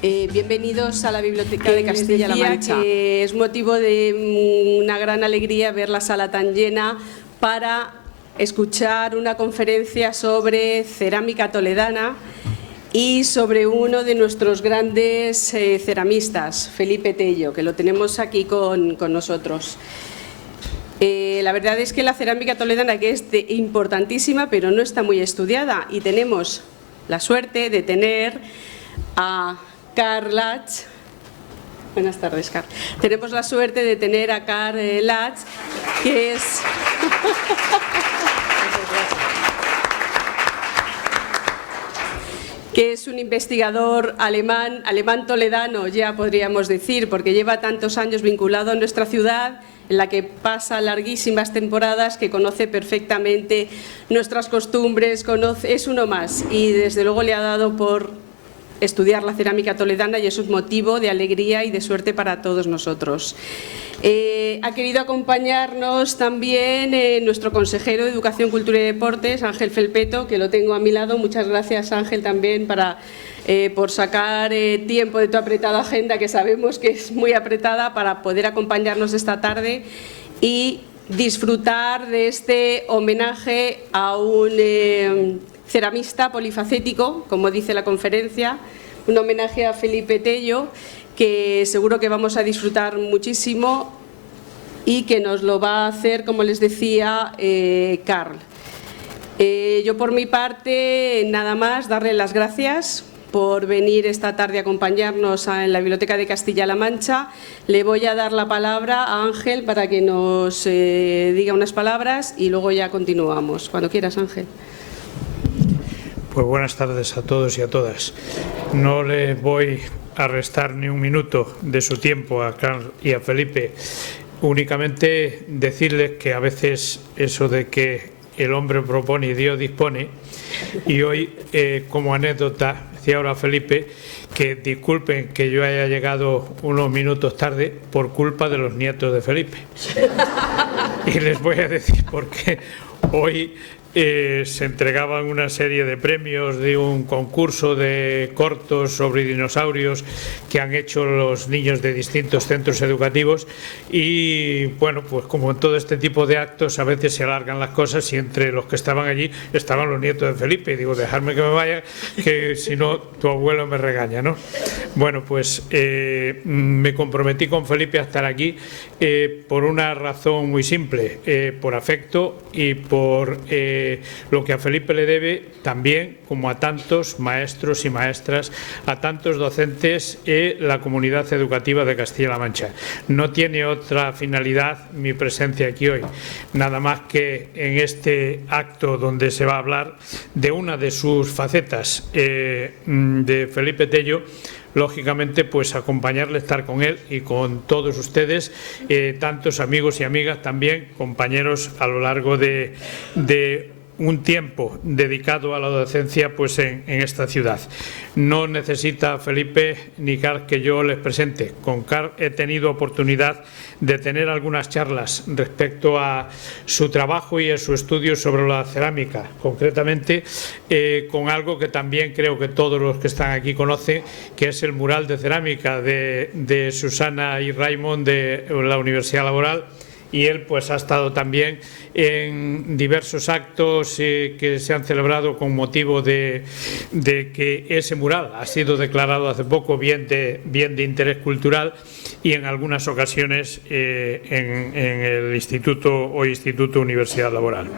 Bienvenidos a la Biblioteca de Castilla-La Mancha. Es motivo de una gran alegría ver la sala tan llena para escuchar una conferencia sobre cerámica toledana y sobre uno de nuestros grandes ceramistas, Felipe Tello, que lo tenemos aquí con nosotros. La verdad es que la cerámica toledana, que es importantísima, pero no está muy estudiada, y tenemos la suerte de tener a Karl Latz. Buenas tardes, Karl. Tenemos la suerte de tener a Karl Latz, que es un investigador alemán toledano, ya podríamos decir, porque lleva tantos años vinculado a nuestra ciudad, en la que pasa larguísimas temporadas, que conoce perfectamente nuestras costumbres, es uno más, y desde luego le ha dado por estudiar la cerámica toledana, y eso es motivo de alegría y de suerte para todos nosotros. Ha querido acompañarnos también nuestro consejero de Educación, Cultura y Deportes, Ángel Felpeto, que lo tengo a mi lado. Muchas gracias, Ángel, también por sacar tiempo de tu apretada agenda, que sabemos que es muy apretada, para poder acompañarnos esta tarde y disfrutar de este homenaje a un ceramista polifacético, como dice la conferencia, un homenaje a Felipe Tello, que seguro que vamos a disfrutar muchísimo y que nos lo va a hacer, como les decía, Karl. Yo por mi parte, nada más, darle las gracias por venir esta tarde a acompañarnos en la Biblioteca de Castilla-La Mancha. Le voy a dar la palabra a Ángel para que nos diga unas palabras y luego ya continuamos. Cuando quieras, Ángel. Pues buenas tardes a todos y a todas. No les voy a restar ni un minuto de su tiempo a Karl y a Felipe. Únicamente decirles que a veces eso de que el hombre propone y Dios dispone, y hoy como anécdota, decía ahora Felipe, que disculpen que yo haya llegado unos minutos tarde por culpa de los nietos de Felipe. Y les voy a decir por qué. Hoy se entregaban una serie de premios de un concurso de cortos sobre dinosaurios que han hecho los niños de distintos centros educativos, y bueno, pues como en todo este tipo de actos a veces se alargan las cosas, y entre los que estaban allí estaban los nietos de Felipe, y digo, dejarme que me vaya, que si no tu abuelo me regaña, ¿no? Bueno, pues me comprometí con Felipe a estar aquí por una razón muy simple, por afecto y por lo que a Felipe le debe también, como a tantos maestros y maestras, a tantos docentes y la comunidad educativa de Castilla-La Mancha. No tiene otra finalidad mi presencia aquí hoy, nada más que en este acto donde se va a hablar de una de sus facetas de Felipe Tello. Lógicamente, pues acompañarle, estar con él y con todos ustedes, tantos amigos y amigas también, compañeros a lo largo de un tiempo dedicado a la docencia pues en esta ciudad. No necesita Felipe ni Karl que yo les presente. Con Karl he tenido oportunidad de tener algunas charlas respecto a su trabajo y a su estudio sobre la cerámica, concretamente con algo que también creo que todos los que están aquí conocen, que es el mural de cerámica de Susana y Raymond de la Universidad Laboral. Y él pues ha estado también en diversos actos que se han celebrado con motivo de que ese mural ha sido declarado hace poco bien de interés cultural, y en algunas ocasiones en el Instituto Universidad Laboral.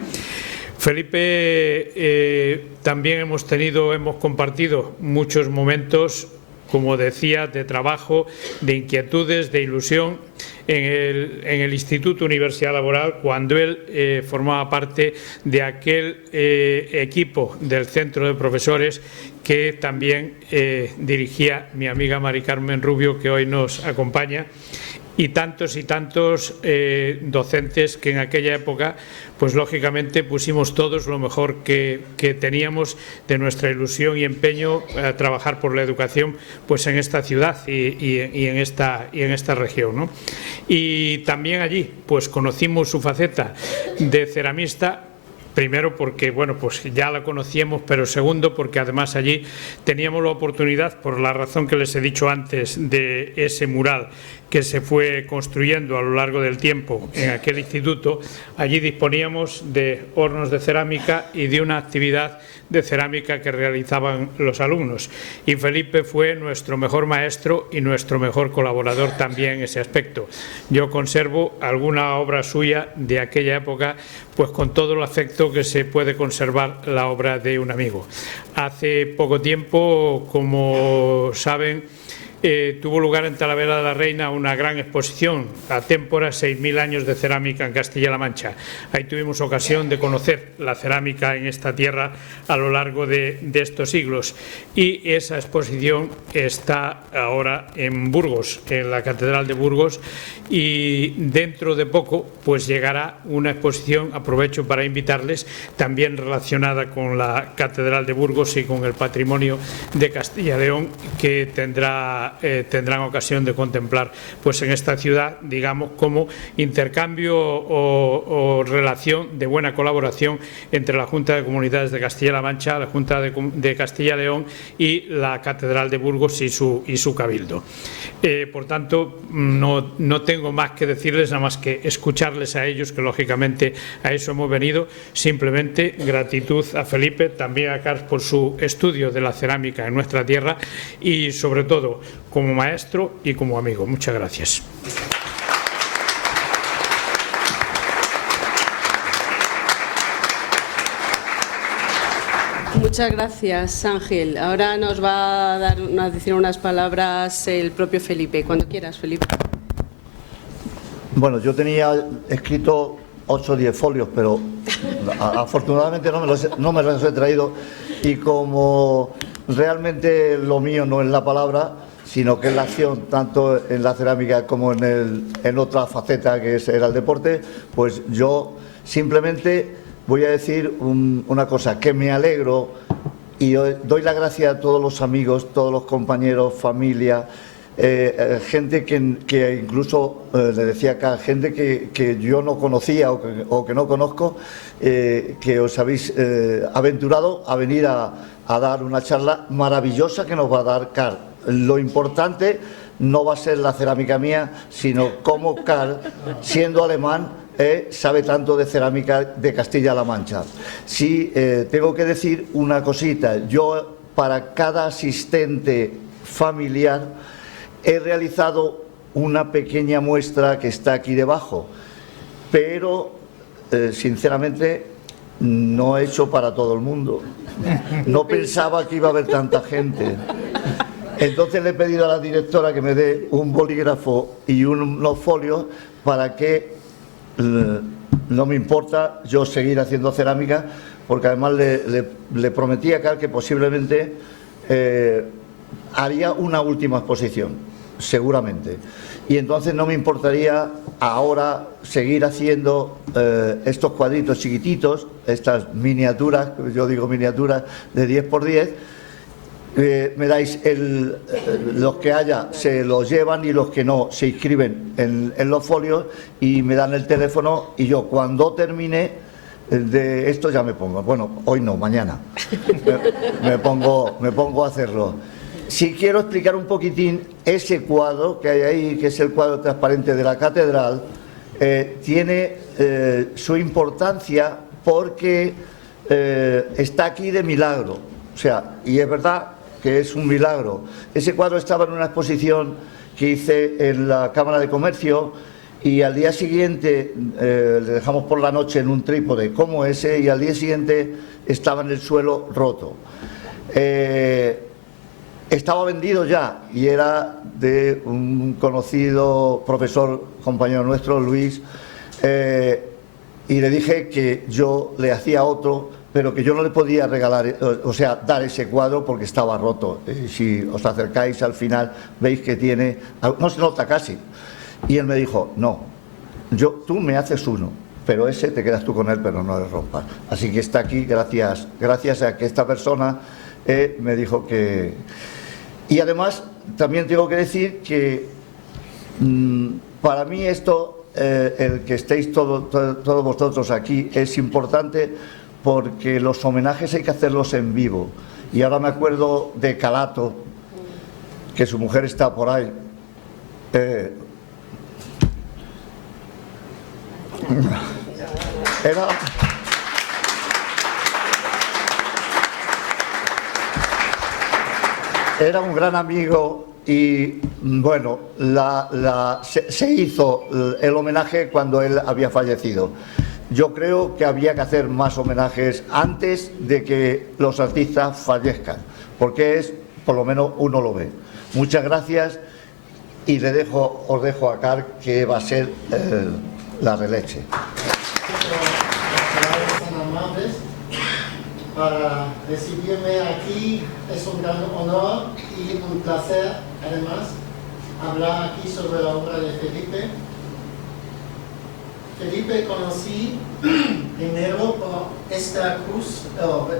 Felipe, también hemos compartido muchos momentos, como decía, de trabajo, de inquietudes, de ilusión en el Instituto Universidad Laboral, cuando él formaba parte de aquel equipo del centro de profesores que también dirigía mi amiga Mari Carmen Rubio, que hoy nos acompaña, y tantos docentes que en aquella época pues lógicamente pusimos todos lo mejor que teníamos de nuestra ilusión y empeño a trabajar por la educación pues en esta ciudad y en esta región, ¿no? Y también allí pues conocimos su faceta de ceramista, Primero porque, bueno, pues ya la conocíamos, pero segundo porque además allí teníamos la oportunidad, por la razón que les he dicho antes, de ese mural que se fue construyendo a lo largo del tiempo en aquel instituto. Allí disponíamos de hornos de cerámica y de una actividad de cerámica que realizaban los alumnos. Y Felipe fue nuestro mejor maestro y nuestro mejor colaborador también en ese aspecto. Yo conservo alguna obra suya de aquella época, pues con todo el afecto que se puede conservar la obra de un amigo. Hace poco tiempo, como saben, tuvo lugar en Talavera de la Reina una gran exposición a témpora, 6.000 años de cerámica en Castilla-La Mancha. Ahí tuvimos ocasión de conocer la cerámica en esta tierra a lo largo de estos siglos, y esa exposición está ahora en Burgos, en la Catedral de Burgos, y dentro de poco pues llegará una exposición, aprovecho para invitarles, también relacionada con la Catedral de Burgos y con el patrimonio de Castilla y León, que tendrán ocasión de contemplar pues en esta ciudad, digamos, como intercambio o relación de buena colaboración entre la Junta de Comunidades de Castilla-La Mancha, la Junta de Castilla y León y la Catedral de Burgos y su cabildo. Por tanto, no tengo más que decirles, nada más que escucharles a ellos, que lógicamente a eso hemos venido. Simplemente gratitud a Felipe, también a Carlos por su estudio de la cerámica en nuestra tierra y sobre todo como maestro y como amigo. Muchas gracias. Muchas gracias, Ángel. Ahora nos va a decir unas palabras el propio Felipe. Cuando quieras, Felipe. Bueno, yo tenía escrito 8 o 10 folios, pero afortunadamente no me los he traído, y como realmente lo mío no es la palabra, sino que es la acción, tanto en la cerámica como en otra faceta que era el deporte, pues yo simplemente voy a decir una cosa, que me alegro y doy la gracia a todos los amigos, todos los compañeros, familia, gente que incluso, le decía acá, gente que yo no conocía o que no conozco, que os habéis aventurado a venir a dar una charla maravillosa que nos va a dar Carl. Lo importante no va a ser la cerámica mía, sino cómo Carl, siendo alemán, sabe tanto de cerámica de Castilla-La Mancha. Sí, tengo que decir una cosita. Yo, para cada asistente familiar, he realizado una pequeña muestra que está aquí debajo, pero, sinceramente, no he hecho para todo el mundo. No pensaba que iba a haber tanta gente. Entonces le he pedido a la directora que me dé un bolígrafo y unos folios para que no me importa yo seguir haciendo cerámica, porque además le prometí a Carl que posiblemente haría una última exposición, seguramente. Y entonces no me importaría ahora seguir haciendo estos cuadritos chiquititos, estas miniaturas, yo digo miniaturas de 10 por 10, me dais los que haya se los llevan y los que no se inscriben en los folios y me dan el teléfono, y yo cuando termine de esto ya me pongo, bueno, hoy no, mañana me pongo a hacerlo. Si quiero explicar un poquitín ese cuadro que hay ahí, que es el cuadro transparente de la catedral, tiene su importancia porque está aquí de milagro, o sea, y es verdad que es un milagro. Ese cuadro estaba en una exposición que hice en la Cámara de Comercio, y al día siguiente le dejamos por la noche en un trípode como ese, y al día siguiente estaba en el suelo roto. Estaba vendido ya y era de un conocido profesor, compañero nuestro, Luis, y le dije que yo le hacía otro, pero que yo no le podía regalar, o sea, dar ese cuadro porque estaba roto. Si os acercáis al final veis que tiene, no se nota casi. Y él me dijo, no, tú me haces uno, pero ese te quedas tú con él, pero no le rompas. Así que está aquí gracias a que esta persona me dijo que... Y además también tengo que decir que para mí esto, el que estéis todos vosotros aquí, es importante porque los homenajes hay que hacerlos en vivo. Y ahora me acuerdo de Calato, que su mujer está por ahí. Era un gran amigo y, bueno, se hizo el homenaje cuando él había fallecido. Yo creo que había que hacer más homenajes antes de que los artistas fallezcan, porque por lo menos uno lo ve. Muchas gracias y os dejo a Carl, que va a ser la releche. Para recibirme aquí es un gran honor y un placer, además, hablar aquí sobre la obra de Felipe. Felipe conocí primero por esta cruz,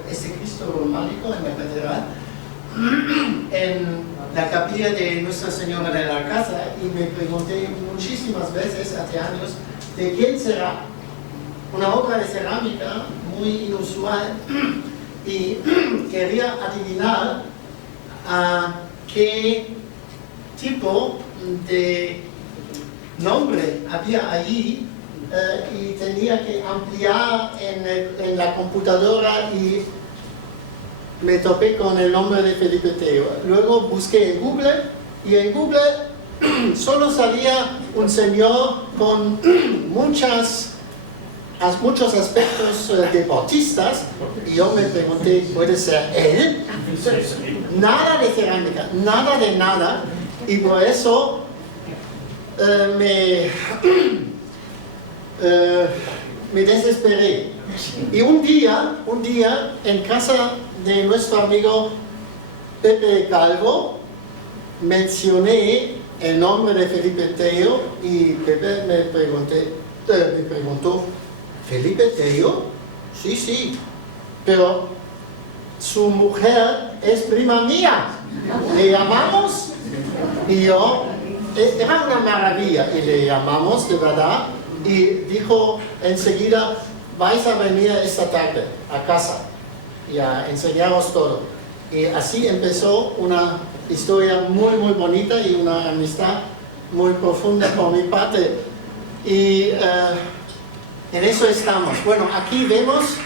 este Cristo románico en la catedral, en la capilla de Nuestra Señora de la Casa, y me pregunté muchísimas veces, hace años, de quién será. Una obra de cerámica muy inusual, y quería adivinar a qué tipo de nombre había allí, y tenía que ampliar en la computadora y me topé con el nombre de Felipe Teo. Luego busqué en Google y en Google solo salía un señor con muchos aspectos deportistas, y yo me pregunté, ¿puede ser él? Nada de cerámica, nada de nada, y por eso me desesperé. Y un día en casa de nuestro amigo Pepe Calvo mencioné el nombre de Felipe Teo y Pepe me preguntó, ¿Felipe Teo? Sí, pero su mujer es prima mía, ¿le llamamos? Y yo, era una maravilla, y le llamamos de verdad, y dijo enseguida, vais a venir esta tarde a casa y a enseñaros todo. Y así empezó una historia muy muy bonita y una amistad muy profunda por mi parte. Y en eso estamos. Bueno, aquí vemos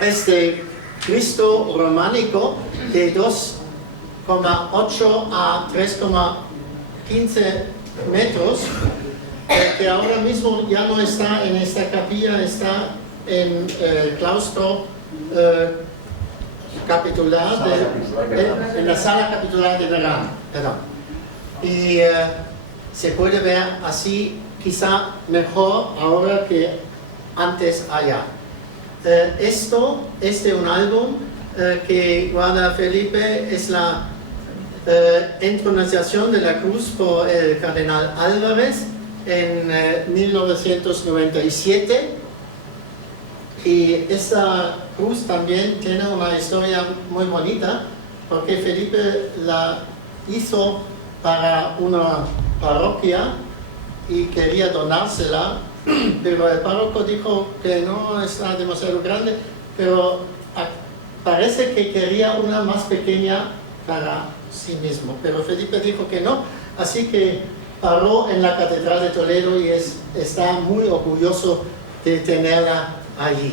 este Cristo románico de 2,8 a 3,15 metros, que ahora mismo ya no está en esta capilla, está en el claustro capitular, en la sala capitular de Verán. Y se puede ver así, quizá mejor ahora que antes allá. Este es un álbum que guarda Felipe, es la entronización de la cruz por el cardenal Álvarez en 1997, y esa cruz también tiene una historia muy bonita, porque Felipe la hizo para una parroquia y quería donársela, pero el párroco dijo que no está demasiado grande, pero parece que quería una más pequeña para sí mismo, pero Felipe dijo que no, así que paró en la Catedral de Toledo y está muy orgulloso de tenerla allí.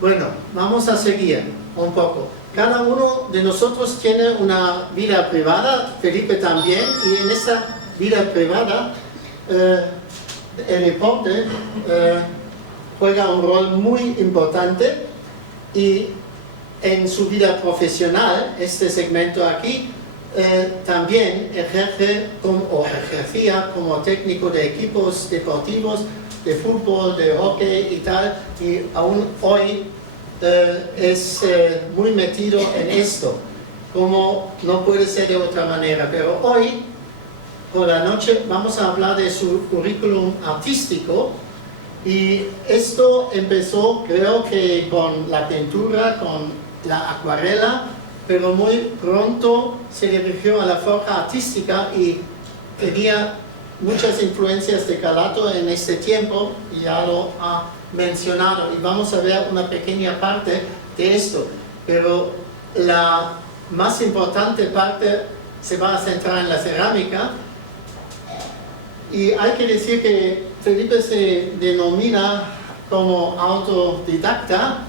Bueno, vamos a seguir un poco. Cada uno de nosotros tiene una vida privada, Felipe también, y en esa vida privada el deporte juega un rol muy importante, y en su vida profesional, este segmento aquí, también ejercía como técnico de equipos deportivos, de fútbol, de hockey y tal, y aún hoy es muy metido en esto, como no puede ser de otra manera. Pero hoy, por la noche, vamos a hablar de su currículum artístico, y esto empezó, creo que con la pintura, con la acuarela, pero muy pronto se dirigió a la forja artística y tenía muchas influencias de Calato en este tiempo, y ya lo ha mencionado y vamos a ver una pequeña parte de esto, pero la más importante parte se va a centrar en la cerámica. Y hay que decir que Felipe se denomina como autodidacta,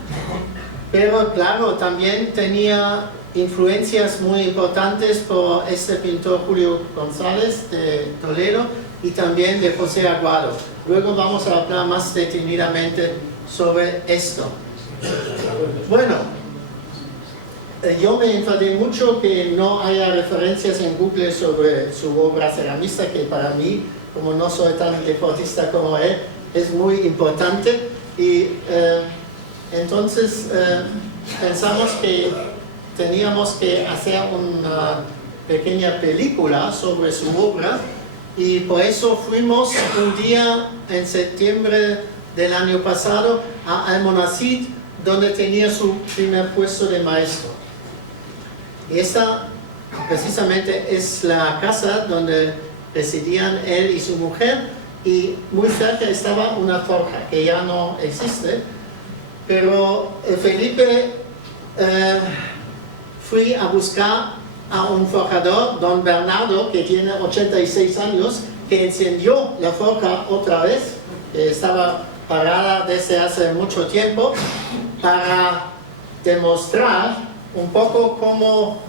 pero claro, también tenía influencias muy importantes por este pintor Julio González de Toledo y también de José Aguado. Luego vamos a hablar más detenidamente sobre esto. Bueno, yo me enfadé mucho que no haya referencias en Google sobre su obra ceramista, que para mí, como no soy tan deportista como él, es muy importante. Y entonces pensamos que teníamos que hacer una pequeña película sobre su obra y por eso fuimos un día en septiembre del año pasado a Almonacid, donde tenía su primer puesto de maestro. Y esta precisamente es la casa donde residían él y su mujer, y muy cerca estaba una forja que ya no existe, pero Felipe fui a buscar a un forjador, don Bernardo, que tiene 86 años, que encendió la forja otra vez, que estaba parada desde hace mucho tiempo, para demostrar un poco cómo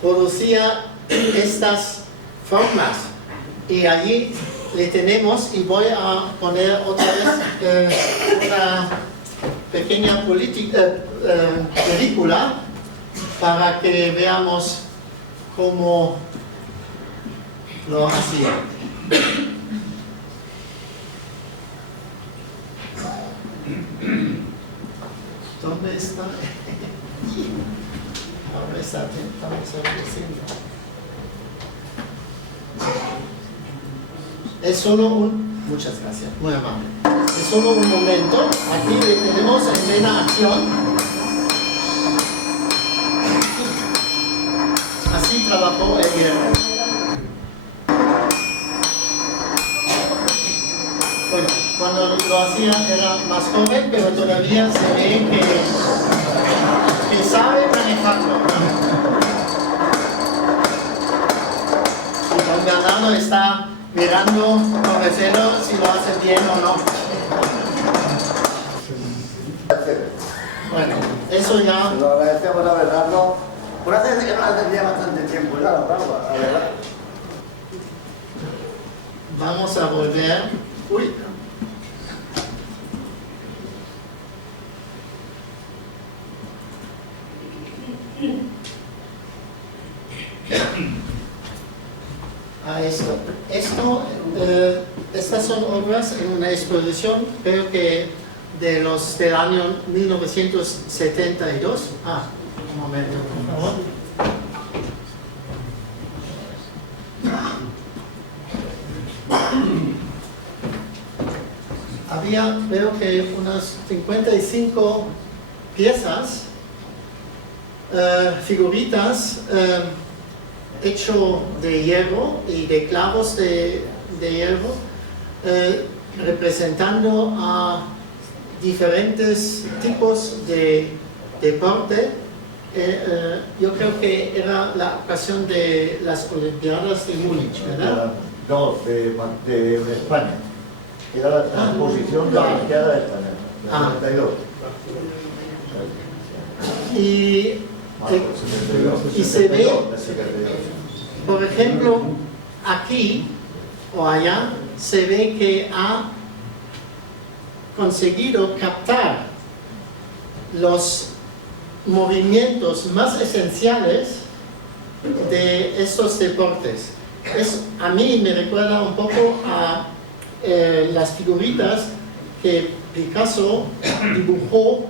producía estas formas. Y allí le tenemos, y voy a poner otra vez una pequeña película para que veamos cómo lo hacía. ¿Dónde está? Ahora está haciendo. Es solo un... Muchas gracias, muy amable. Es solo un momento. Aquí le tenemos en plena acción. Así trabajó el hierro. Bueno, cuando lo hacía era más joven, pero todavía se ve que sabe manejarlo. Y don Bernardo está mirando con recelo si lo hace bien o no. Bueno, eso ya... Lo agradecemos a Bernardo. Por hacer que no tendría bastante tiempo ya, la verdad. Vamos a volver. Uy. A esto. Estas son obras en una exposición, creo que del año 1972. Un momento, por favor. Había, creo que unas 55 piezas, figuritas, hecho de hierro y de clavos de hierro, representando a diferentes tipos de deporte. Yo creo que era la ocasión de las Olimpiadas de Múnich, ¿verdad? No, de España. Era la exposición de la Olimpiada de España, en el 92. Y se ve, por ejemplo, aquí o allá, se ve que ha conseguido captar los movimientos más esenciales de estos deportes. A mí me recuerda un poco a las figuritas que Picasso dibujó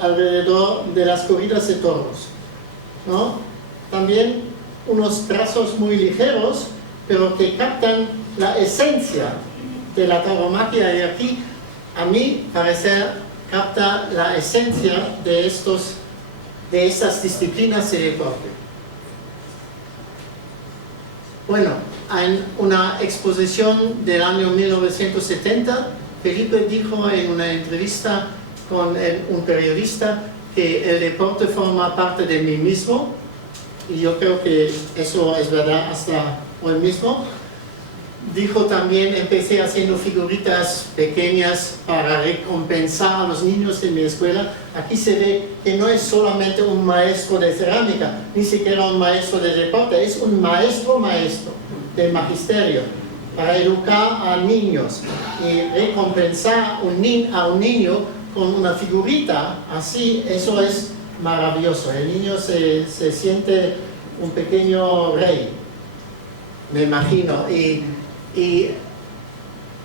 alrededor de las corridas de toros, ¿no? También unos trazos muy ligeros, pero que captan la esencia de la tauromaquia, y aquí, a mi parecer, capta la esencia de estas disciplinas de deporte. Bueno, en una exposición del año 1970, Felipe dijo en una entrevista con un periodista que el deporte forma parte de mí mismo, y yo creo que eso es verdad hasta hoy mismo. Dijo también, empecé haciendo figuritas pequeñas para recompensar a los niños de mi escuela. Aquí se ve que no es solamente un maestro de cerámica, ni siquiera un maestro de deporte, es un maestro de magisterio, para educar a niños y recompensar a un niño con una figurita así. Eso es maravilloso. El niño se siente un pequeño rey, me imagino, y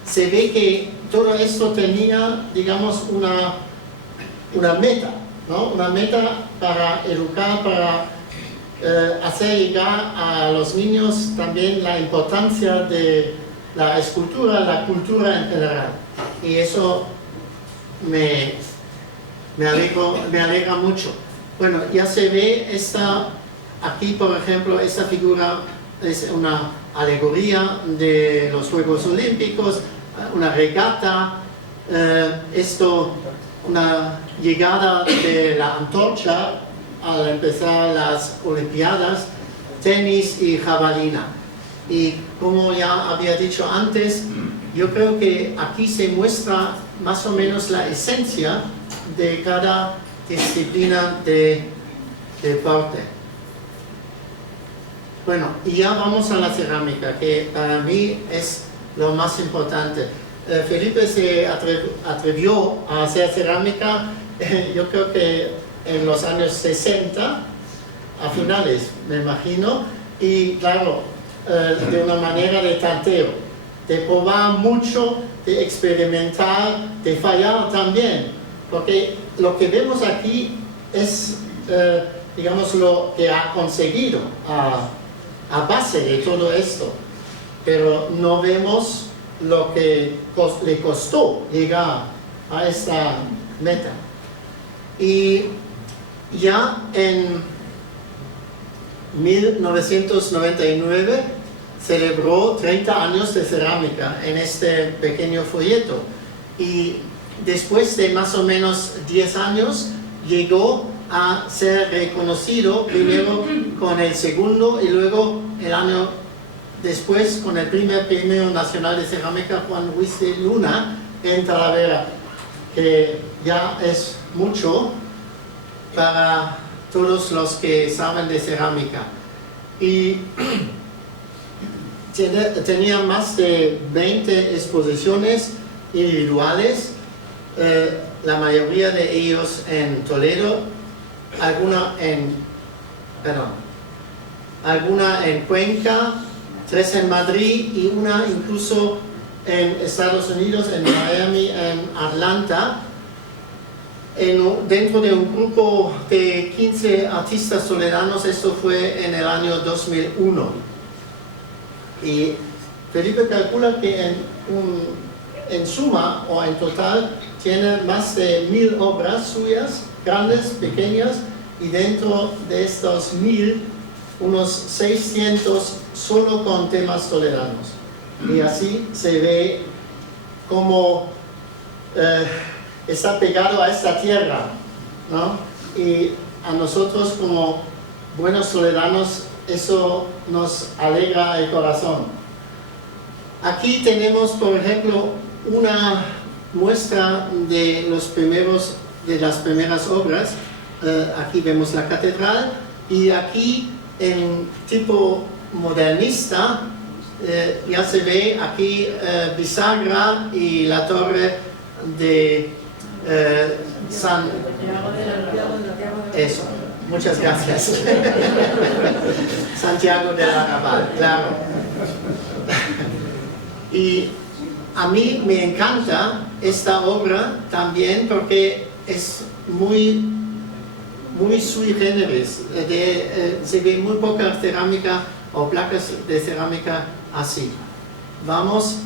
se ve que todo esto tenía, digamos, una meta, ¿no? Una meta para educar, para hacer llegar a los niños también la importancia de la escultura, la cultura en general. Y eso me alegra mucho. Bueno, ya se ve aquí, por ejemplo, esta figura es una alegoría de los Juegos Olímpicos, una regata, una llegada de la antorcha al empezar las Olimpiadas, tenis y jabalina. Y como ya había dicho antes, yo creo que aquí se muestra más o menos la esencia de cada disciplina de deporte. Bueno, y ya vamos a la cerámica, que para mí es lo más importante. Felipe se atrevió a hacer cerámica, yo creo que en los años 60, a finales, me imagino, y claro, de una manera de tanteo, de probar mucho, de experimentar, de fallar también, porque lo que vemos aquí es, digamos, lo que ha conseguido a base de todo esto, pero no vemos lo que le costó llegar a esta meta. Y ya en 1999 celebró 30 años de cerámica en este pequeño folleto, y después de más o menos 10 años llegó a ser reconocido primero con el segundo y luego el año después con el primer premio nacional de cerámica Juan Luis de Luna en Talavera, que ya es mucho para todos los que saben de cerámica. Y tenía más de 20 exposiciones individuales, la mayoría de ellos en Toledo, alguna en Cuenca, 3 en Madrid y una incluso en Estados Unidos, en Miami, en Atlanta, dentro de un grupo de 15 artistas toledanos. Esto fue en el año 2001. Y Felipe calcula que en suma o en total tiene más de 1000 obras suyas, grandes, pequeñas, y dentro de estos 1000, unos 600 solo con temas toledanos. Y así se ve cómo está pegado a esta tierra, ¿no? Y a nosotros como buenos toledanos eso nos alegra el corazón. Aquí tenemos, por ejemplo, una muestra de las primeras obras. Aquí vemos la catedral, y aquí en tipo modernista ya se ve aquí bisagra y la torre de San... Eso, muchas gracias. Santiago del Arrabal, claro. Y a mí me encanta esta obra también porque es muy sui generis. Se ve muy poca cerámica o placas de cerámica así. Vamos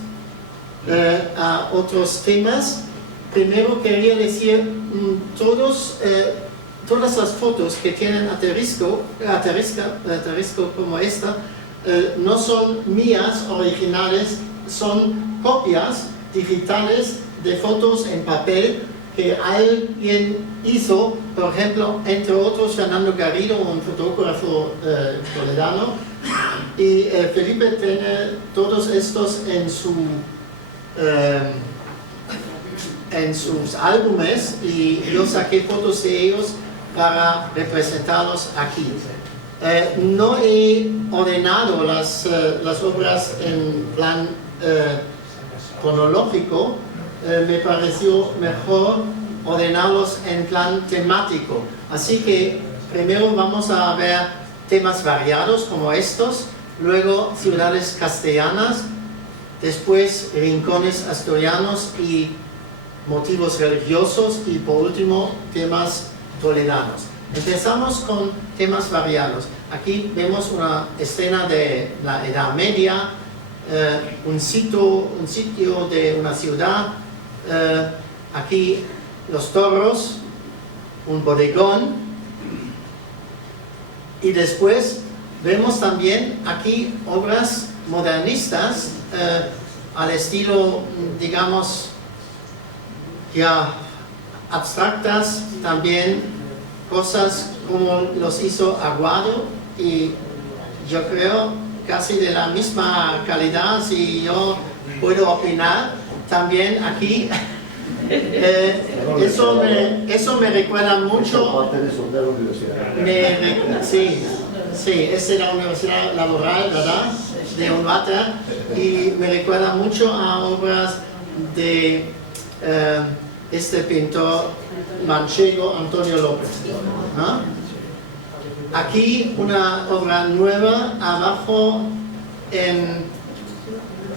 a otros temas. Primero quería decir, todas las fotos que tienen asterisco como esta, no son mías originales, son copias digitales de fotos en papel que alguien hizo, por ejemplo, entre otros Fernando Garrido, un fotógrafo toledano, y Felipe tiene todos estos en sus álbumes, y yo saqué fotos de ellos para representarlos aquí. No he ordenado las obras en plan cronológico, me pareció mejor ordenarlos en plan temático. Así que primero vamos a ver temas variados como estos, luego ciudades castellanas, después rincones asturianos y motivos religiosos, y por último temas toledanos. Empezamos con temas variados. Aquí vemos una escena de la Edad Media, un sitio de una ciudad, aquí los toros, un bodegón, y después vemos también aquí obras modernistas al estilo, digamos, ya abstractas, también cosas como los hizo Aguado, y yo creo casi de la misma calidad, si yo puedo opinar. También aquí eso me recuerda mucho. Sí, es de la Universidad Laboral, ¿verdad? De Onvata, y me recuerda mucho a obras de este pintor manchego Antonio López, ¿no? Aquí una obra nueva abajo en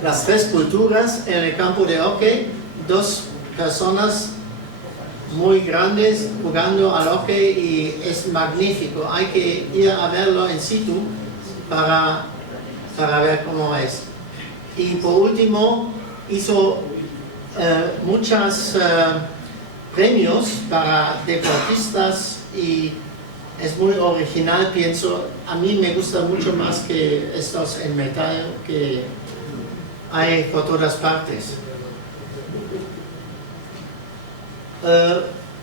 las Tres Culturas, en el campo de hockey, dos personas muy grandes jugando al hockey, y es magnífico. Hay que ir a verlo en situ para ver cómo es. Y por último hizo muchos premios para deportistas, y es muy original, pienso. A mí me gusta mucho más que estos en metal que hay por todas partes.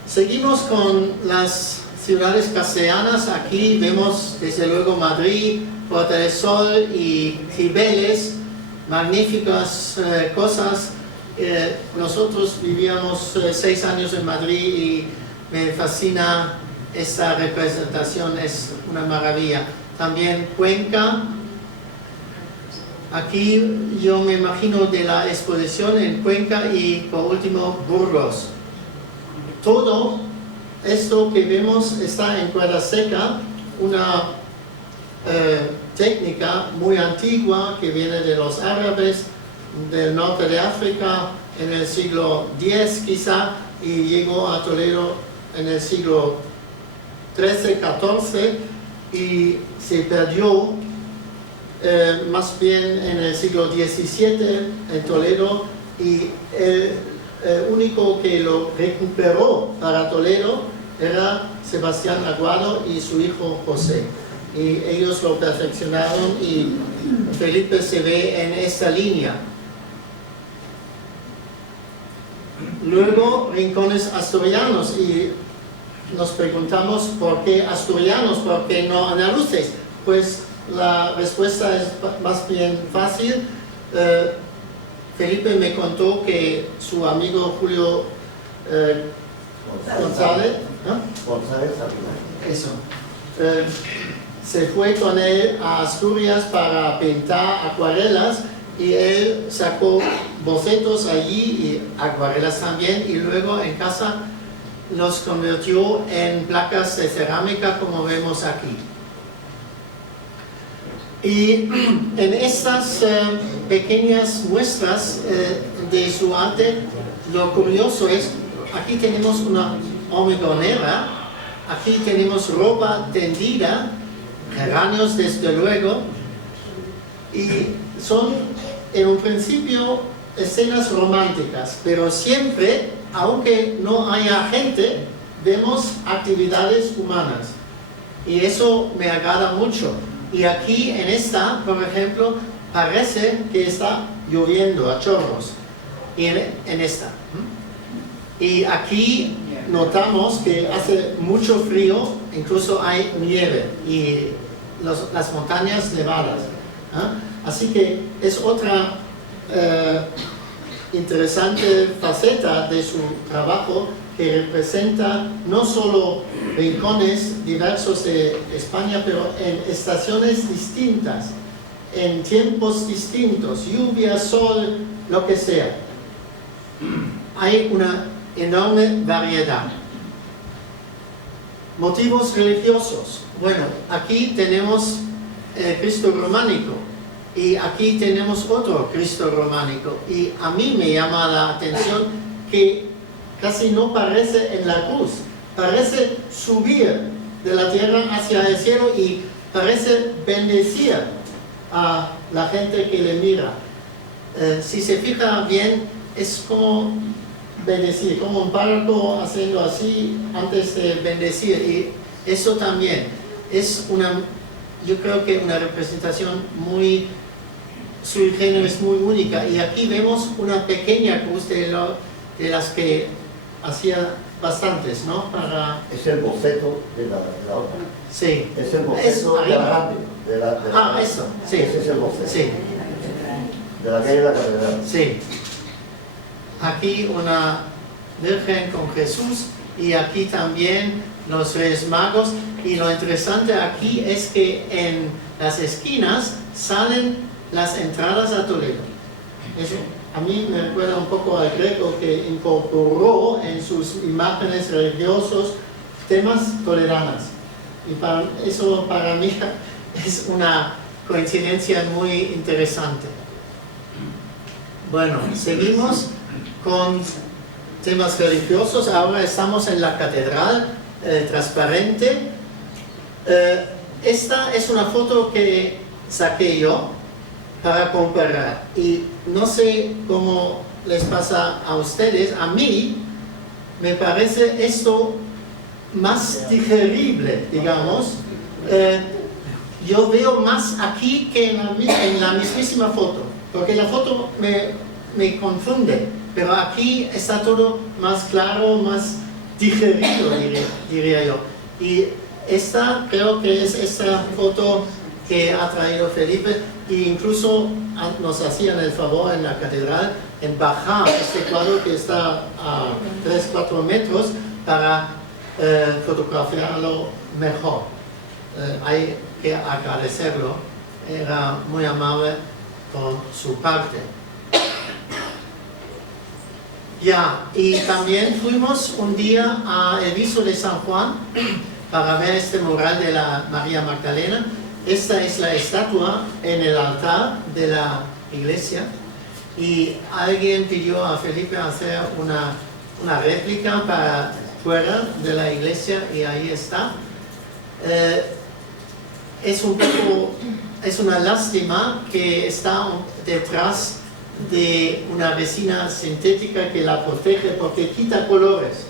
Seguimos con las ciudades castellanas. Aquí vemos desde luego Madrid, Puerta del Sol y Cibeles, magníficas cosas. Nosotros vivíamos 6 años en Madrid y me fascina esta representación, es una maravilla. También Cuenca. Aquí yo me imagino de la exposición en Cuenca, y por último Burgos. Todo esto que vemos está en cuerda seca, una técnica muy antigua que viene de los árabes del norte de África en el siglo X quizá, y llegó a Toledo en el siglo XIII, XIV, y se perdió más bien en el siglo XVII en Toledo, y el único que lo recuperó para Toledo era Sebastián Aguado y su hijo José, y ellos lo perfeccionaron, y Felipe se ve en esta línea. Luego rincones asturianos, y nos preguntamos por qué asturianos, por qué no andaluces. Pues la respuesta es más bien fácil. Felipe me contó que su amigo Julio González, eso, se fue con él a Asturias para pintar acuarelas, y él sacó bocetos allí y acuarelas también, y luego en casa los convirtió en placas de cerámica como vemos aquí. Y en estas pequeñas muestras de su arte, lo curioso es, aquí tenemos una hormigonera, aquí tenemos ropa tendida, geranios desde luego, y son en un principio escenas románticas, pero siempre, aunque no haya gente, vemos actividades humanas, y eso me agrada mucho. Y aquí en esta, por ejemplo, parece que está lloviendo a chorros, y en esta. Y aquí notamos que hace mucho frío, incluso hay nieve y las montañas nevadas. Así que es otra interesante faceta de su trabajo, que representa no solo rincones diversos de España, pero en estaciones distintas, en tiempos distintos, lluvia, sol, lo que sea. Hay una enorme variedad. Motivos religiosos. Bueno, aquí tenemos el Cristo románico y aquí tenemos otro Cristo románico. Y a mí me llama la atención que casi no parece en la cruz, parece subir de la tierra hacia el cielo y parece bendecir a la gente que le mira. Si se fija bien, es como bendecir, como un párroco haciendo así antes de bendecir, y eso también es yo creo que una representación muy sui generis, muy única. Y aquí vemos una pequeña cruz de las que hacía bastantes, ¿no? Es el boceto de la otra. Sí. Es el boceto de la grande. Eso, sí. Ese es el boceto. Sí. De la calle de la catedral. Sí. Aquí una Virgen con Jesús y aquí también los Reyes Magos. Y lo interesante aquí es que en las esquinas salen las entradas a Toledo. Eso a mí me recuerda un poco al Greco, que incorporó en sus imágenes religiosos temas toledanos. Y eso para mí es una coincidencia muy interesante. Bueno, seguimos con temas religiosos. Ahora estamos en la catedral transparente. Esta es una foto que saqué yo para comparar, y no sé cómo les pasa a ustedes. A mí me parece esto más digerible, digamos. Yo veo más aquí que en la mismísima foto, porque la foto me confunde, pero aquí está todo más claro, más digerido, diría yo. Y esta creo que es esta foto que ha traído Felipe, e incluso nos hacían el favor en la catedral en bajar este cuadro que está a 3-4 metros para fotografiarlo mejor. Hay que agradecerlo, era muy amable por su parte. Ya, y también fuimos un día a El Viso de San Juan para ver este mural de la María Magdalena. Esta es la estatua en el altar de la iglesia, y alguien pidió a Felipe hacer una réplica para fuera de la iglesia, y ahí está. Es una lástima que está detrás de una resina sintética que la protege porque quita colores.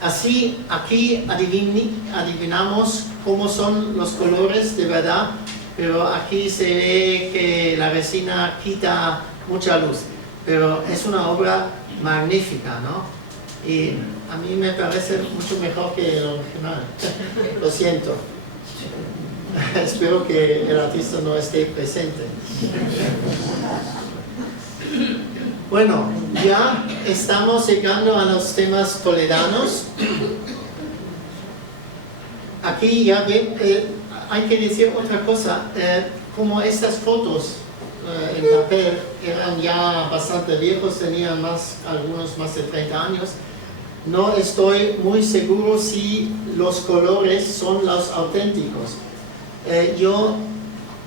Así, aquí adivinamos cómo son los colores de verdad, pero aquí se ve que la resina quita mucha luz. Pero es una obra magnífica, ¿no? Y a mí me parece mucho mejor que el original. Lo siento. Espero que el artista no esté presente. Bueno, ya estamos llegando a los temas toledanos. Aquí ya ven, hay que decir otra cosa. Como estas fotos en papel eran ya bastante viejos, tenían algunos más de 30 años, no estoy muy seguro si los colores son los auténticos. Yo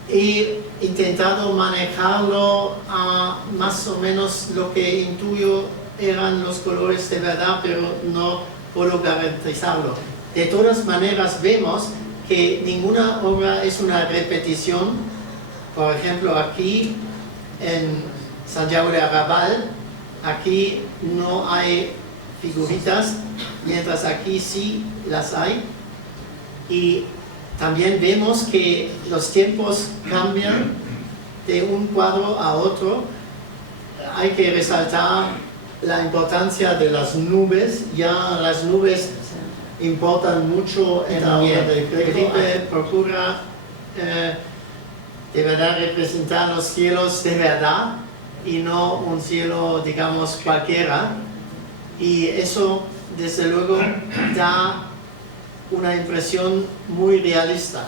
he intentado manejarlo a más o menos lo que intuyo eran los colores de verdad, pero no puedo garantizarlo. De todas maneras, vemos que ninguna obra es una repetición. Por ejemplo, aquí en Santiago de Arrabal, aquí no hay figuritas, mientras aquí sí las hay. Y también vemos que los tiempos cambian de un cuadro a otro. Hay que resaltar la importancia de las nubes. Ya las nubes importan mucho en la obra de Greco. Felipe procura de verdad representar los cielos de verdad y no un cielo, digamos, cualquiera. Y eso, desde luego, da una impresión muy realista.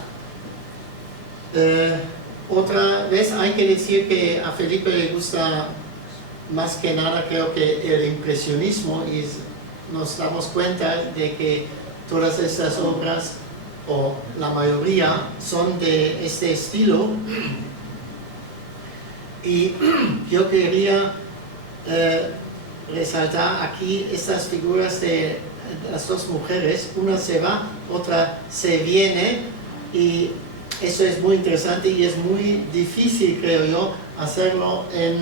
Otra vez hay que decir que a Felipe le gusta más que nada, creo que el impresionismo, y nos damos cuenta de que todas estas obras, o la mayoría, son de este estilo. Y yo quería resaltar aquí estas figuras de las dos mujeres. Una se va, otra se viene, y eso es muy interesante y es muy difícil, creo yo, hacerlo en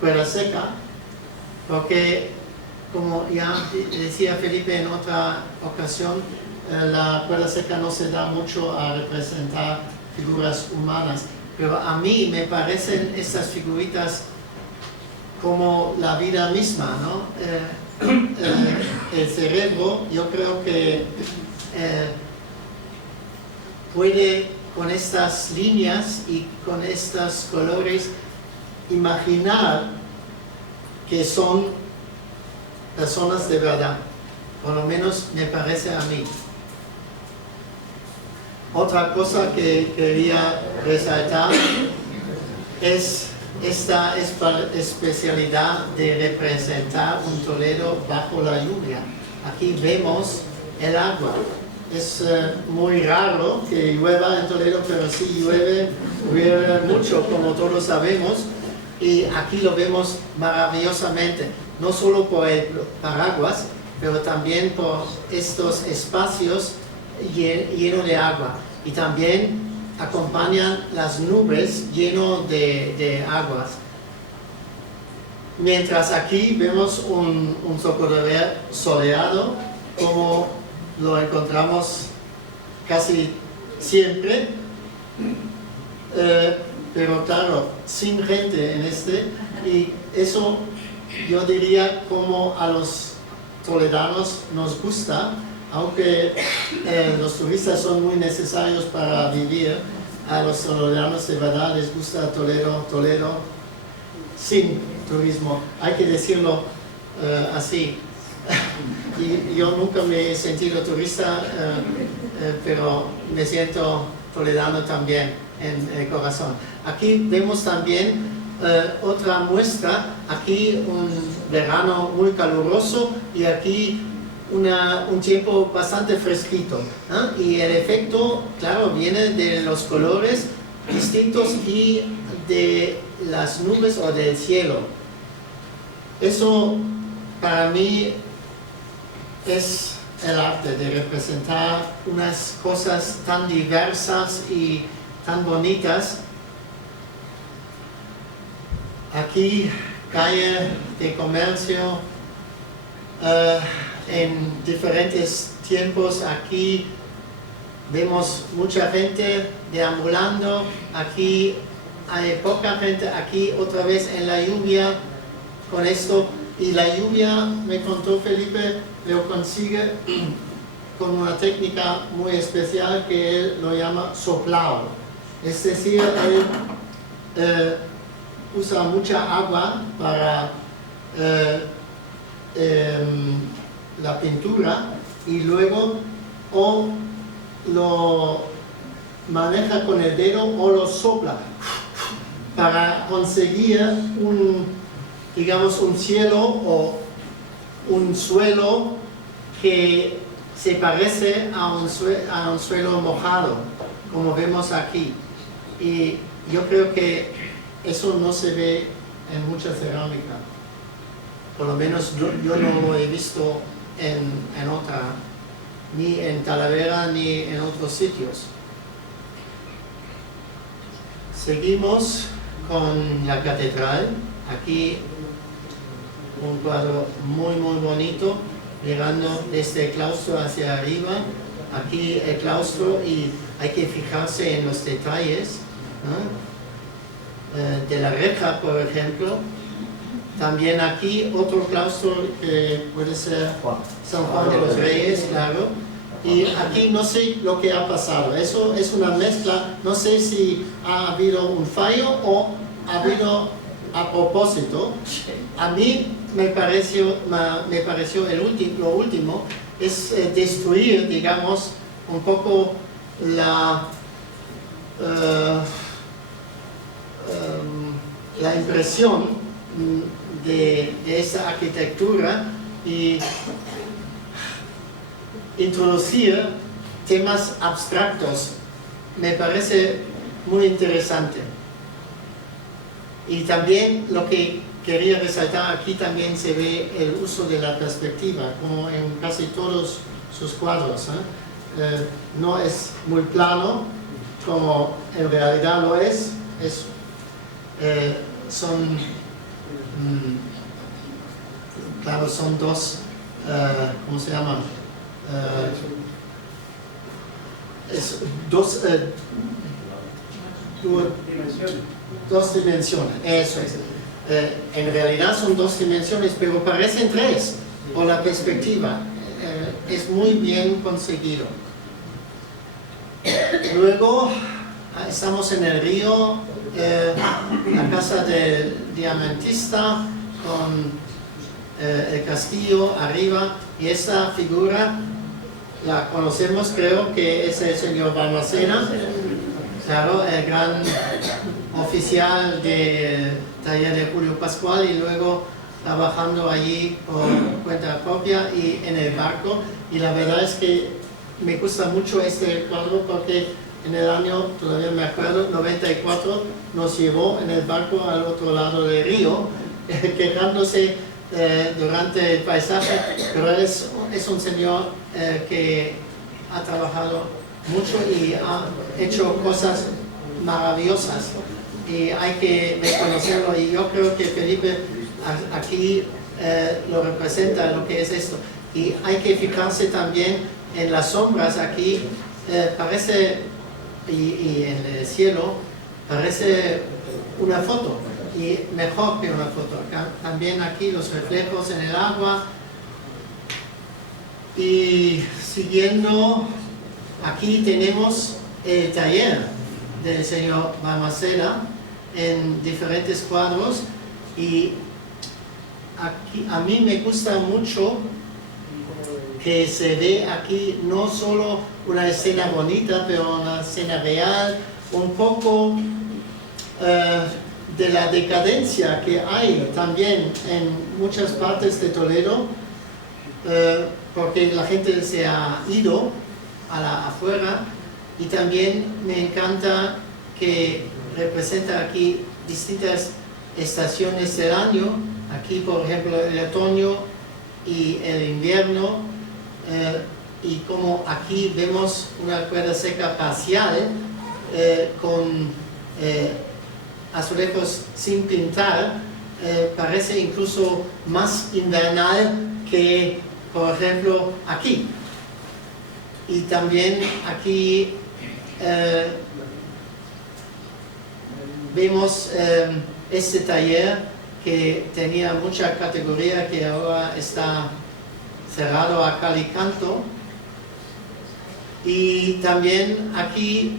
cuerda seca, porque, como ya decía Felipe en otra ocasión, la cuerda seca no se da mucho a representar figuras humanas, pero a mí me parecen estas figuritas como la vida misma, ¿no? El cerebro, yo creo que puede, con estas líneas y con estos colores, imaginar que son personas de verdad. Por lo menos me parece a mí. Otra cosa que quería resaltar es esta especialidad de representar un Toledo bajo la lluvia. Aquí vemos el agua. Es muy raro que llueva en Toledo, pero sí llueve mucho, como todos sabemos. Y aquí lo vemos maravillosamente, no solo por el paraguas, pero también por estos espacios llenos de agua. Y también acompañan las nubes llenas de aguas. Mientras aquí vemos un Zocodover soleado, como lo encontramos casi siempre, pero claro, sin gente en este, y eso yo diría como a los toledanos nos gusta, aunque los turistas son muy necesarios para vivir. A los toledanos de verdad les gusta Toledo sin turismo, hay que decirlo así. Y yo nunca me he sentido turista, pero me siento toledano también en el corazón. Aquí vemos también otra muestra, aquí un verano muy caluroso y aquí un tiempo bastante fresquito, ¿eh? Y el efecto, claro, viene de los colores distintos y de las nubes o del cielo. Eso para mí es el arte de representar unas cosas tan diversas y tan bonitas. Aquí, calle de comercio, en diferentes tiempos. Aquí vemos mucha gente deambulando, aquí hay poca gente, aquí otra vez en la lluvia con esto. Y la lluvia, me contó Felipe, lo consigue con una técnica muy especial que él lo llama soplado. Es decir, él usa mucha agua para la pintura y luego o lo maneja con el dedo o lo sopla para conseguir digamos un cielo o un suelo que se parece a un suelo mojado, como vemos aquí. Y yo creo que eso no se ve en mucha cerámica. Por lo menos yo no lo he visto en otra, ni en Talavera ni en otros sitios. Seguimos con la catedral. Aquí un cuadro muy bonito, llegando desde el claustro hacia arriba. Aquí el claustro, y hay que fijarse en los detalles, ¿no? De la reja, por ejemplo. También aquí otro claustro que puede ser San Juan de los Reyes, claro. Y aquí no sé lo que ha pasado. Eso es una mezcla. No sé si ha habido un fallo o ha habido a propósito. A mí me pareció lo último es destruir, digamos, un poco la impresión de esa arquitectura y introducir temas abstractos. Me parece muy interesante. Y también lo que quería resaltar aquí también se ve el uso de la perspectiva, como en casi todos sus cuadros. No es muy plano, como en realidad lo es. Son dos, ¿cómo se llama? Dos dimensiones, eso es. En realidad son dos dimensiones, pero parecen tres por la perspectiva. Es muy bien conseguido. Luego estamos en el río, la casa del diamantista con el castillo arriba, y esta figura la conocemos, creo que es el señor Balmaceda, claro, el gran oficial del taller de Julio Pascual, y luego trabajando allí por cuenta propia y en el barco. Y la verdad es que me gusta mucho este cuadro porque en el año, todavía me acuerdo, 94, nos llevó en el barco al otro lado del río, quejándose durante el paisaje, pero él es un señor que ha trabajado mucho y ha hecho cosas maravillosas y hay que reconocerlo, y yo creo que Felipe aquí lo representa, lo que es esto. Y hay que fijarse también en las sombras aquí, parece, y en el cielo, parece una foto, y mejor que una foto. También aquí los reflejos en el agua. Y siguiendo, aquí tenemos el taller del señor Balmaceda en diferentes cuadros, y aquí, a mí me gusta mucho que se ve aquí no solo una escena bonita, pero una escena real, un poco de la decadencia que hay también en muchas partes de Toledo, porque la gente se ha ido afuera. Y también me encanta que representa aquí distintas estaciones del año. Aquí, por ejemplo, el otoño y el invierno, y como aquí vemos una cuerda seca parcial con azulejos sin pintar, parece incluso más invernal que, por ejemplo, aquí. Y también aquí vemos este taller que tenía mucha categoría, que ahora está cerrado a cal y canto. Y también aquí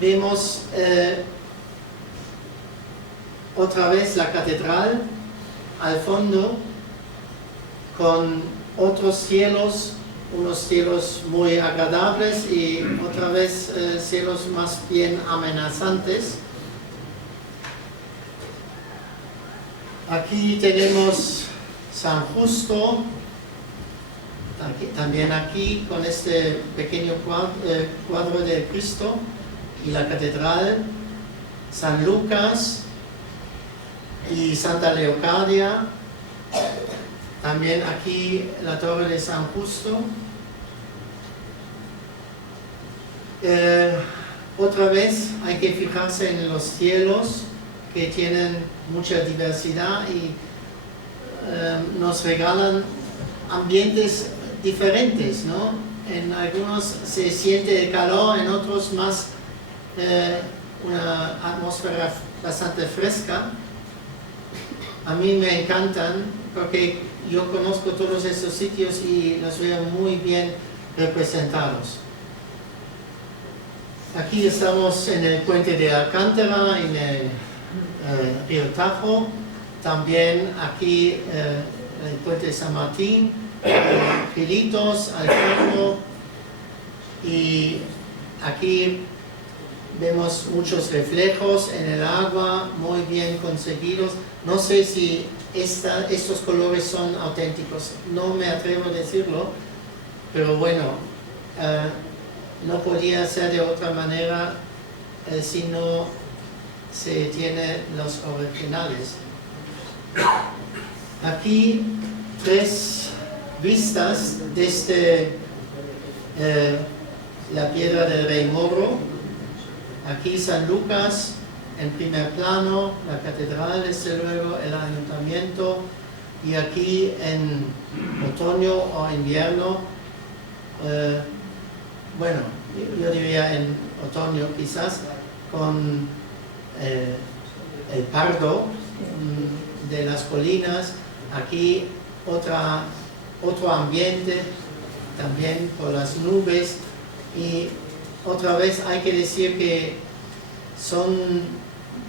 vemos otra vez la catedral al fondo, con otros cielos, unos cielos muy agradables y otra vez cielos más bien amenazantes. Aquí tenemos San Justo, también aquí con este pequeño cuadro de Cristo y la catedral, San Lucas y Santa Leocadia, también aquí la torre de San Justo. Otra vez hay que fijarse en los cielos, que tienen mucha diversidad y nos regalan ambientes diferentes, ¿no? En algunos se siente el calor, en otros más una atmósfera bastante fresca. a mí me encantan porque yo conozco todos estos sitios y los veo muy bien representados. Aquí estamos en el puente de Alcántara, en el río Tajo, también aquí el puente de San Martín, Gilitos, al fondo, y aquí vemos muchos reflejos en el agua, muy bien conseguidos. No sé si estos colores son auténticos, no me atrevo a decirlo, pero bueno, no podía ser de otra manera si no se tiene los originales. Aquí 3 vistas desde la piedra del Rey Moro. Aquí San Lucas en primer plano, la catedral, desde luego, el ayuntamiento, y aquí en otoño o invierno, bueno, yo diría en otoño quizás, con el pardo de las colinas, aquí otro ambiente, también por las nubes, y otra vez hay que decir que son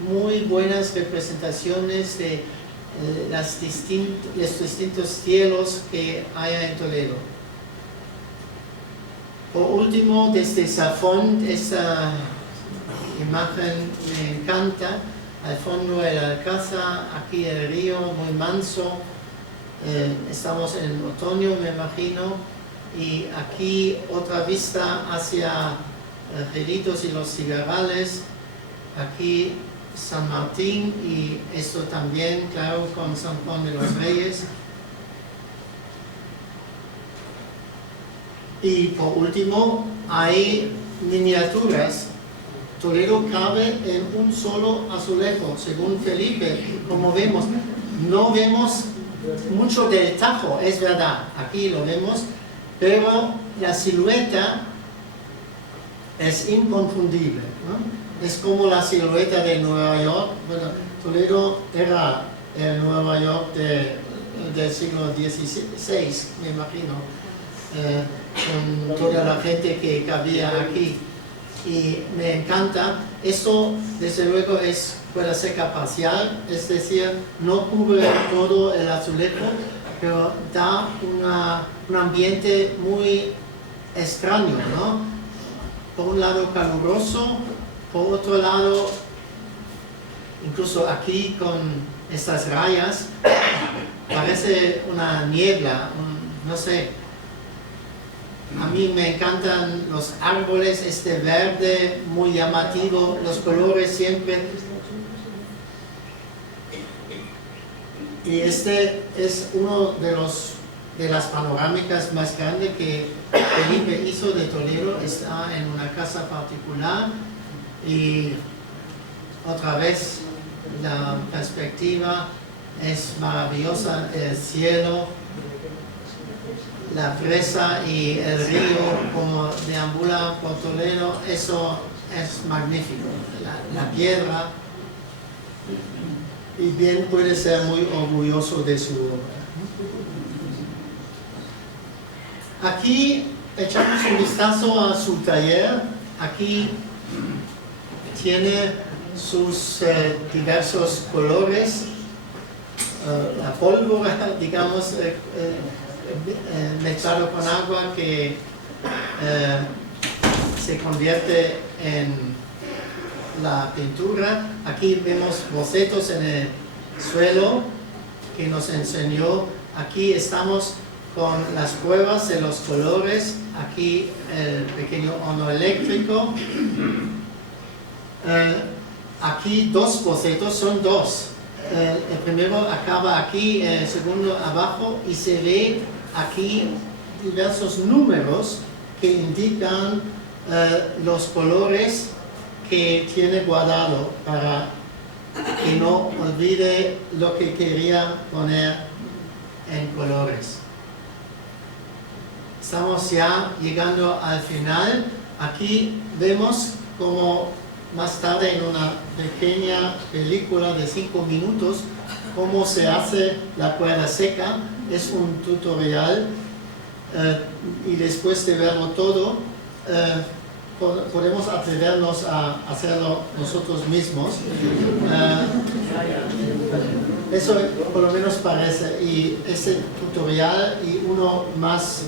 muy buenas representaciones de los distintos cielos que hay en Toledo. Por último, desde Safón, esta imagen me encanta. Al fondo el Alcázar, aquí el río muy manso. Estamos en otoño, me imagino, y aquí otra vista hacia Gilitos y los Cigarrales. Aquí San Martín, y esto también, claro, con San Juan de los Reyes. Y por último, hay miniaturas. Toledo cabe en un solo azulejo, según Felipe, como vemos. No vemos mucho del Tajo, es verdad, aquí lo vemos, pero la silueta es inconfundible, ¿no? Es como la silueta de Nueva York. Bueno, Toledo era el Nueva York del siglo XVI, me imagino, con toda la gente que cabía aquí. Y me encanta. Esto, desde luego, puede ser parcial, es decir, no cubre todo el azulejo, pero da un ambiente muy extraño, ¿no? Por un lado caluroso, por otro lado, incluso aquí con estas rayas, parece una niebla, no sé. A mí me encantan los árboles, este verde muy llamativo, los colores siempre. Y este es uno de las panorámicas más grandes que Felipe hizo de Toledo. Está en una casa particular y otra vez la perspectiva es maravillosa, el cielo, la presa y el río como deambula por Toledo, eso es magnífico. La piedra, y bien puede ser muy orgulloso de su obra. Aquí echamos un vistazo a su taller. Aquí tiene sus diversos colores, la pólvora, digamos, mezclado con agua que se convierte en la pintura. Aquí vemos bocetos en el suelo que nos enseñó. Aquí estamos con las pruebas de los colores. Aquí el pequeño horno eléctrico. Aquí 2 bocetos, son 2. El primero acaba aquí, el segundo abajo, y se ve aquí diversos números que indican los colores que tiene guardado para que no olvide lo que quería poner en colores. Estamos ya llegando al final. Aquí vemos como más tarde en una pequeña película de 5 minutos cómo se hace la cuerda seca. Es un tutorial y después de verlo todo podemos atrevernos a hacerlo nosotros mismos. Eso por lo menos parece, y ese tutorial y uno más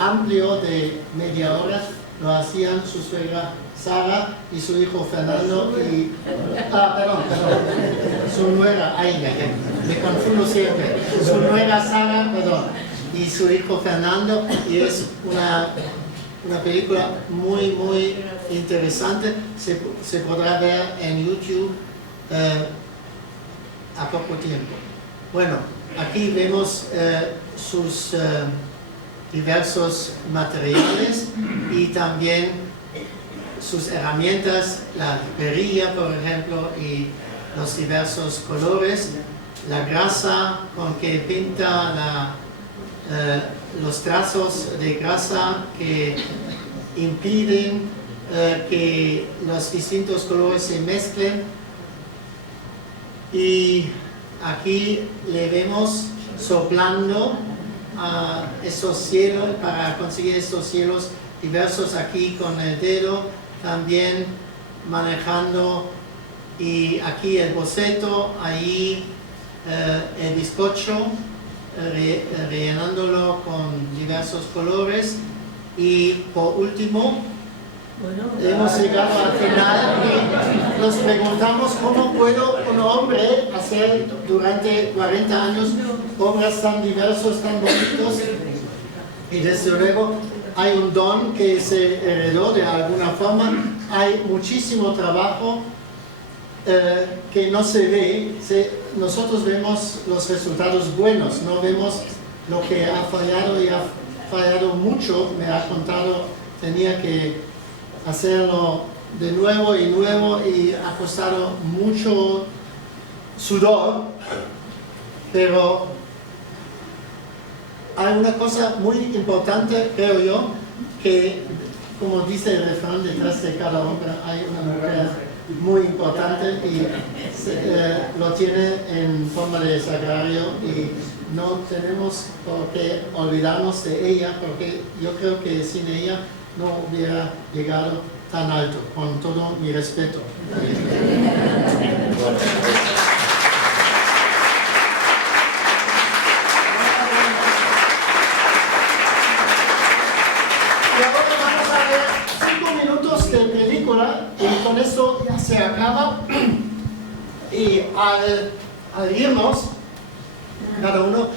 amplio de media hora lo hacían su suegra Sara y su hijo Fernando y... perdón, su nuera, me confundo siempre, su nuera Sara, perdón, y su hijo Fernando, y es una película muy interesante, se podrá ver en YouTube a poco tiempo. Bueno, aquí vemos sus diversos materiales y también sus herramientas, la perilla, por ejemplo, y los diversos colores, la grasa con que pinta los trazos de grasa que impiden que los distintos colores se mezclen. Y aquí le vemos soplando a esos cielos para conseguir estos cielos diversos aquí con el dedo, también manejando, y aquí el boceto, ahí el bizcocho, rellenándolo con diversos colores, y por último hemos llegado al final y nos preguntamos cómo puede un hombre hacer durante 40 años obras tan diversas, tan bonitos, y desde luego hay un don que se heredó de alguna forma. Hay muchísimo trabajo que no se ve. Nosotros vemos los resultados buenos, no vemos lo que ha fallado, y ha fallado mucho. Me ha contado, tenía que hacerlo de nuevo y ha costado mucho sudor, pero hay una cosa muy importante, creo yo, que, como dice el refrán, detrás de cada hombre hay una mujer muy importante, y lo tiene en forma de sagrario, y no tenemos por qué olvidarnos de ella, porque yo creo que sin ella no hubiera llegado tan alto, con todo mi respeto. Y ahora vamos a ver 5 minutos de película, y con esto ya se acaba. Y al irnos, cada uno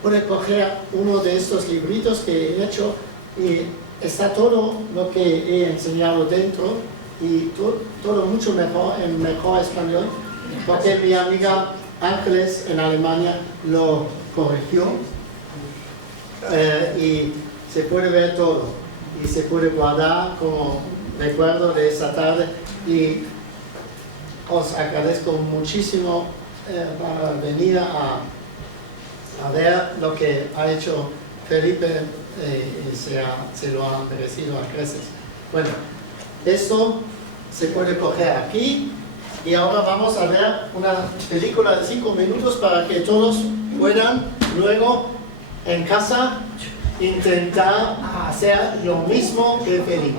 puede coger uno de estos libritos que he hecho, y está todo lo que he enseñado dentro, y todo mucho mejor, en mejor español, porque mi amiga Ángeles en Alemania lo corrigió, y se puede ver todo, y se puede guardar como recuerdo de esta tarde, y os agradezco muchísimo para venir a ver lo que ha hecho Felipe, se lo ha merecido a creces. Bueno, esto se puede coger aquí, y ahora vamos a ver una película de 5 minutos para que todos puedan luego en casa intentar hacer lo mismo que Felipe.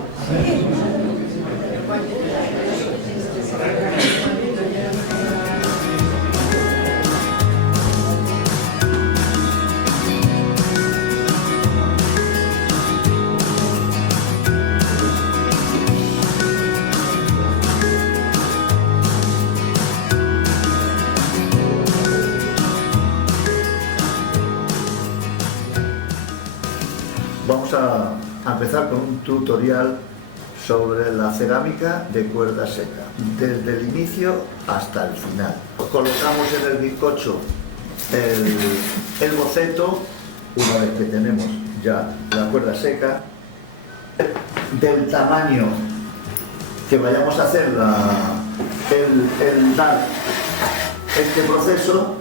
Vamos a empezar con un tutorial sobre la cerámica de cuerda seca, desde el inicio hasta el final. Colocamos en el bizcocho el boceto, una vez que tenemos ya la cuerda seca, del tamaño que vayamos a hacer el dar este proceso,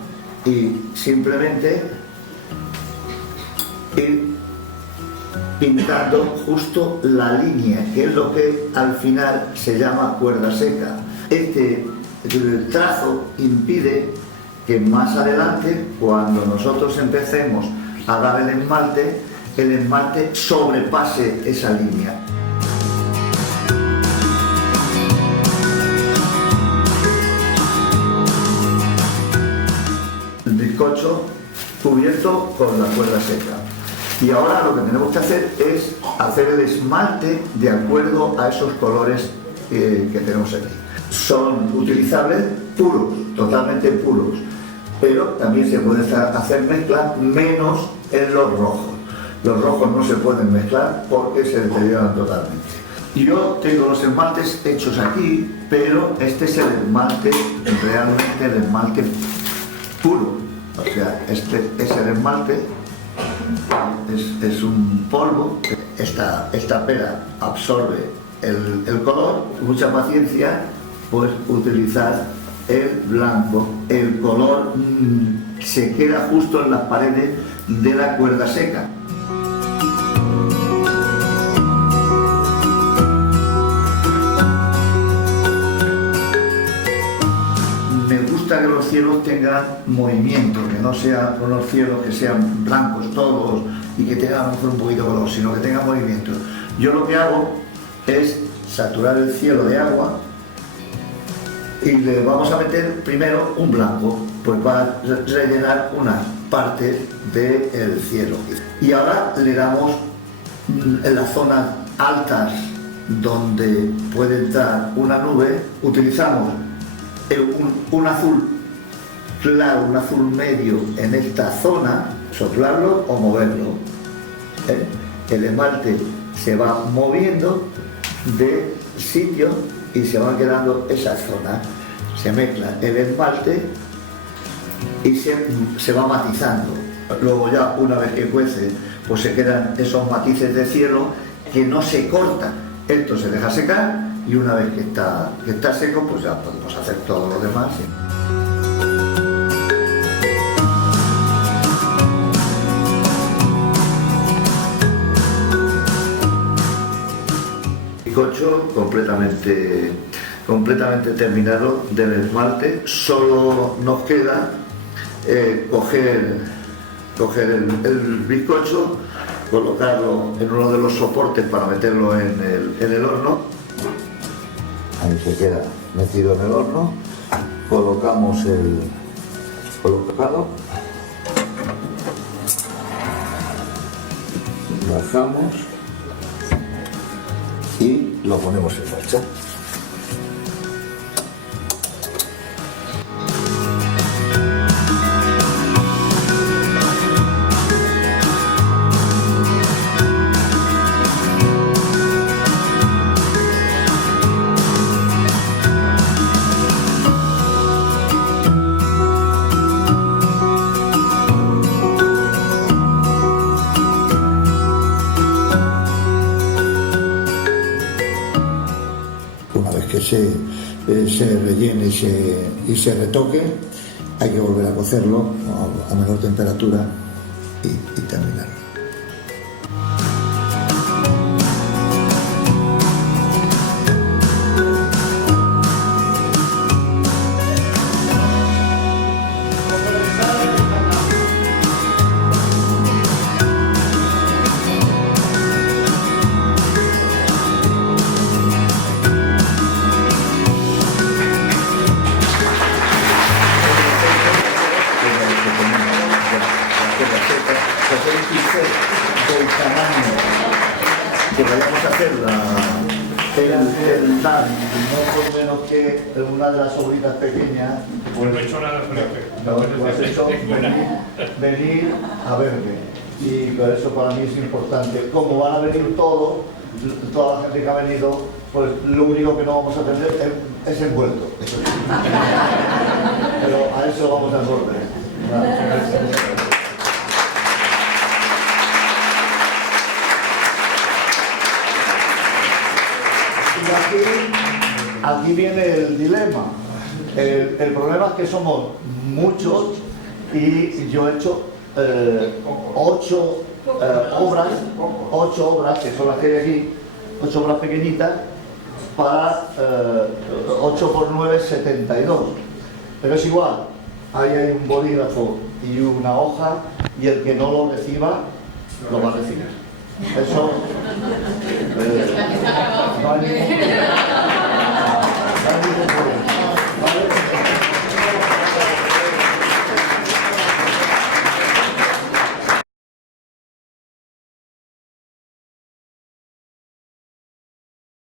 y simplemente ir pintando justo la línea, que es lo que al final se llama cuerda seca. Este trazo impide que más adelante, cuando nosotros empecemos a dar el esmalte sobrepase esa línea. El bizcocho cubierto con la cuerda seca. Y ahora lo que tenemos que hacer es hacer el esmalte de acuerdo a esos colores que tenemos aquí. Son utilizables puros, totalmente puros, pero también se puede hacer mezcla, menos en los rojos. Los rojos no se pueden mezclar porque se deterioran totalmente. Yo tengo los esmaltes hechos aquí, pero este es el esmalte, realmente el esmalte puro. O sea, este es el esmalte, es un polvo. Esta pera absorbe el color. Mucha paciencia, pues utilizar el blanco. El color se queda justo en las paredes de la cuerda seca. Me gusta que los cielos tengan movimiento, que no sean unos cielos que sean blancos todos y que tengan un poquito de color, sino que tengan movimiento. Yo lo que hago es saturar el cielo de agua y le vamos a meter primero un blanco, pues va a rellenar una parte del cielo. Y ahora le damos en las zonas altas donde puede entrar una nube, utilizamos un azul claro, un azul medio en esta zona, soplarlo o moverlo. El esmalte se va moviendo de sitio y se va quedando esa zona. Se mezcla el esmalte y se va matizando. Luego ya una vez que cuece, pues se quedan esos matices de cielo que no se cortan. Esto se deja secar y una vez que está seco, pues ya podemos hacer todo lo demás. Bizcocho completamente terminado del esmalte. Solo nos queda coger el bizcocho, colocarlo en uno de los soportes para meterlo en el horno. Ahí se queda metido en el horno. Colocamos el colocado, bajamos y lo ponemos en marcha. Se rellene y se retoque, hay que volver a cocerlo a menor temperatura y terminarlo. Del tamaño que vayamos a hacer el tan, no por menos que una de las obritas pequeñas, Pues no he hecho nada, no has hecho venir a verme, y por eso para mí es importante. Como van a venir toda la gente que ha venido, pues lo único que no vamos a tener es envuelto. Pero a eso vamos a volver. Aquí viene el dilema. El problema es que somos muchos y yo he hecho 8 obras, que son las que hay aquí, 8 obras pequeñitas, para 8 por 9, 72. Pero es igual, ahí hay un bolígrafo y una hoja, y el que no lo reciba, lo va a recibir. Eso... no hay ningún...